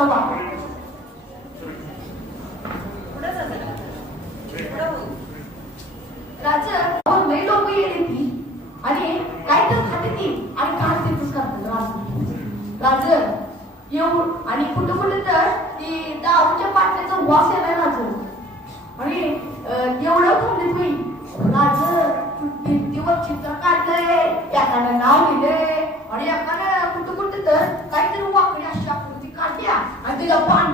असा वापर राजा लई लोक येते ती आणि काय तर खाते ती आणि काय तेच करतात राज येऊ आणि कुठं कुठं तर ती दारूच्या बाटल्याचा वास येणार राज आणि एवढं थांबले तुम्ही राज भिंतीवर चित्र काढलंय एकानं नाव लिहिलंय आणि एकानं कुठं कुठं तर काहीतरी वाकडी अशी आकृती काढल्या आणि तिला पान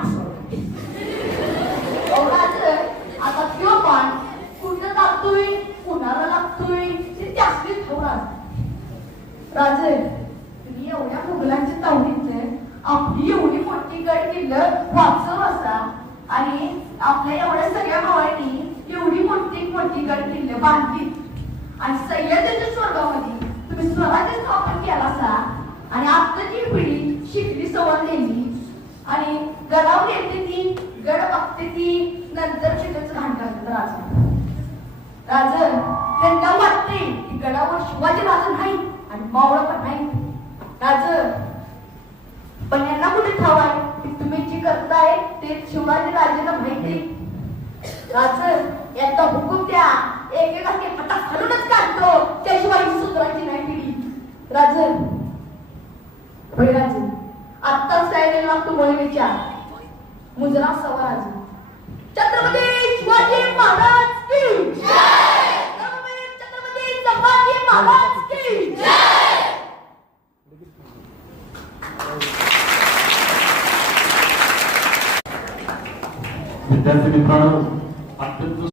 राज आता किंवा पान कुठं लागतोय कुणाला लागतोय ते त्यासली ठेवणार राज तुम्ही एवढ्या मुघलांच्या तावडीतलं आपली एवढी मोठी गड किल्लं वाचव असा आणि आपल्या एवढ्या सगळ्या भावांनी एवढी मोठी मोठी गड किल्ले बांधली आणि सह्याद्रीच्या स्वर्गामध्ये तुम्ही स्वराज्य स्थापन केला असा आणि आत्ताची पिढी शिकली सवरलेली आणि गडावर येते ती गड बघते ती नंतर तिथेच घाण करतात राज त्यांना वाटते की गडावर शिवाजी राजा नाही आणि मावळा पण नाही राज पण यांना कुठे ठाव आहे की तुम्ही जी करताय ते शिवाजी राजाला माहिती राज यांचा हुकूम द्या एकेकाचे हातात घालूनच काढतो त्याशिवाय सुधारायची नाही पिढी राज होय राज आत्ताच तयारीला लागतो मोहिमेच्या मुजरा सवाराज छत्रपती शिवाजी महाराज की जय छत्रपती संभाजी महाराज की जय विद्यार्थी मित्रांनो अत्यंत